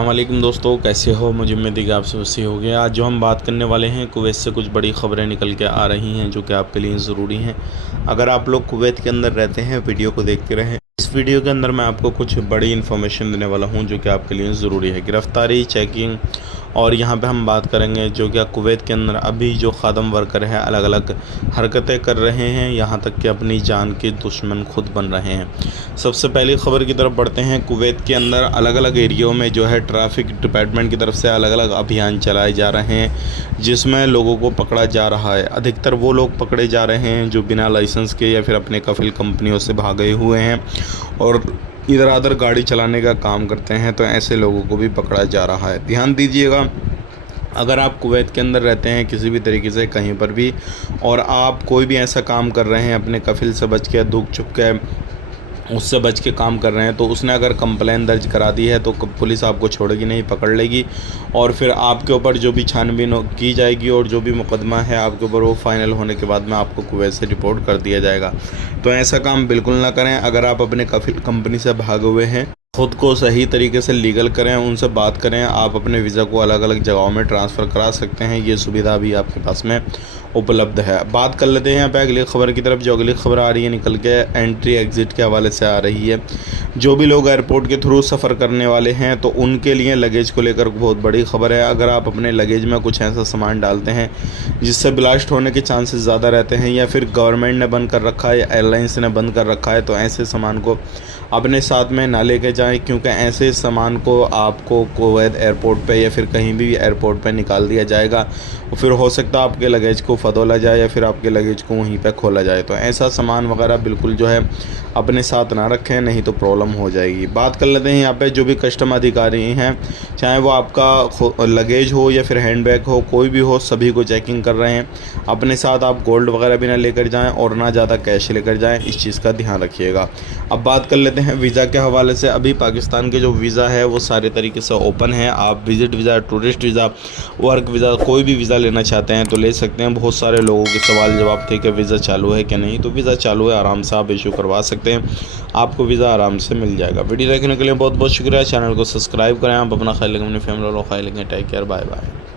वालेकुम दोस्तों, कैसे हो। मुझे उम्मीद है कि आप सब सही हो गया। आज जो हम बात करने वाले हैं, कुवैत से कुछ बड़ी ख़बरें निकल के आ रही हैं जो कि आपके लिए ज़रूरी हैं। अगर आप लोग कुवैत के अंदर रहते हैं, वीडियो को देखते रहें। इस वीडियो के अंदर मैं आपको कुछ बड़ी इन्फॉर्मेशन देने वाला हूं जो कि आपके लिए ज़रूरी है। गिरफ़्तारी, चेकिंग और यहाँ पे हम बात करेंगे जो कि कुवैत के अंदर अभी जो ख़ादम वर्कर है अलग अलग हरकतें कर रहे हैं, यहाँ तक कि अपनी जान के दुश्मन खुद बन रहे हैं। सबसे पहली ख़बर की तरफ बढ़ते हैं। कुवैत के अंदर अलग अलग एरियो में जो है ट्रैफिक डिपार्टमेंट की तरफ से अलग अलग अभियान चलाए जा रहे हैं जिसमें लोगों को पकड़ा जा रहा है। अधिकतर वो लोग पकड़े जा रहे हैं जो बिना लाइसेंस के या फिर अपने कफिल कंपनियों से भागे हुए हैं और इधर उधर गाड़ी चलाने का काम करते हैं, तो ऐसे लोगों को भी पकड़ा जा रहा है। ध्यान दीजिएगा, अगर आप कुवैत के अंदर रहते हैं किसी भी तरीके से कहीं पर भी और आप कोई भी ऐसा काम कर रहे हैं अपने कफिल से बच के, दुख छुप के उससे बच के काम कर रहे हैं, तो उसने अगर कंप्लेन दर्ज करा दी है तो पुलिस आपको छोड़ेगी नहीं, पकड़ लेगी और फिर आपके ऊपर जो भी छानबीन की जाएगी और जो भी मुकदमा है आपके ऊपर वो फाइनल होने के बाद में आपको कुवैत से रिपोर्ट कर दिया जाएगा। तो ऐसा काम बिल्कुल ना करें। अगर आप अपने कफिल कंपनी से भागे हुए हैं, खुद को सही तरीके से लीगल करें, उनसे बात करें। आप अपने वीज़ा को अलग अलग जगहों में ट्रांसफ़र करा सकते हैं, ये सुविधा भी आपके पास में उपलब्ध है। बात कर लेते हैं यहाँ पे अगली खबर की तरफ। जो अगली खबर आ रही है निकल के एंट्री एग्ज़िट के हवाले से आ रही है। जो भी लोग एयरपोर्ट के थ्रू सफ़र करने वाले हैं तो उनके लिए लगेज को लेकर बहुत बड़ी खबर है। अगर आप अपने लगेज में कुछ ऐसा सामान डालते हैं जिससे ब्लास्ट होने के चांसेस ज़्यादा रहते हैं या फिर गवर्नमेंट ने बंद कर रखा है या एयरलाइंस ने बंद कर रखा है, तो ऐसे सामान को अपने साथ में ना लेके जाएं, क्योंकि ऐसे सामान को आपको कुवैत एयरपोर्ट पे या फिर कहीं भी एयरपोर्ट पे निकाल दिया जाएगा और फिर हो सकता है आपके लगेज को फदोला जाए या फिर आपके लगेज को वहीं पे खोला जाए। तो ऐसा सामान वगैरह बिल्कुल जो है अपने साथ ना रखें, नहीं तो प्रॉब्लम हो जाएगी। बात कर लेते हैं यहाँ पे जो भी कस्टम अधिकारी हैं, चाहे वो आपका लगेज हो या फिर हैंड बैग हो, कोई भी हो, सभी को चेकिंग कर रहे हैं। अपने साथ आप गोल्ड वगैरह भी ना लेकर जाएँ और ना ज़्यादा कैश लेकर जाएँ, इस चीज़ का ध्यान रखिएगा। अब बात कर लेते हैं वीज़ा के हवाले से। अभी पाकिस्तान के जो वीज़ा है वो सारे तरीके से ओपन है। आप visit visa, tourist visa, work visa, कोई भी वीज़ा लेना चाहते हैं तो ले सकते हैं। बहुत सारे लोगों के सवाल जवाब थे कि वीज़ा चालू है कि नहीं, तो वीज़ा चालू है, आराम से आप इशू करवा सकते हैं, आपको वीज़ा आराम से मिल जाएगा। वीडियो देखने के लिए बहुत बहुत शुक्रिया। चैनल को सब्सक्राइब करें। आप अपना ख्याल रखें, अपनी फैमिली वालों का ख्याल रखें। Take care, bye bye.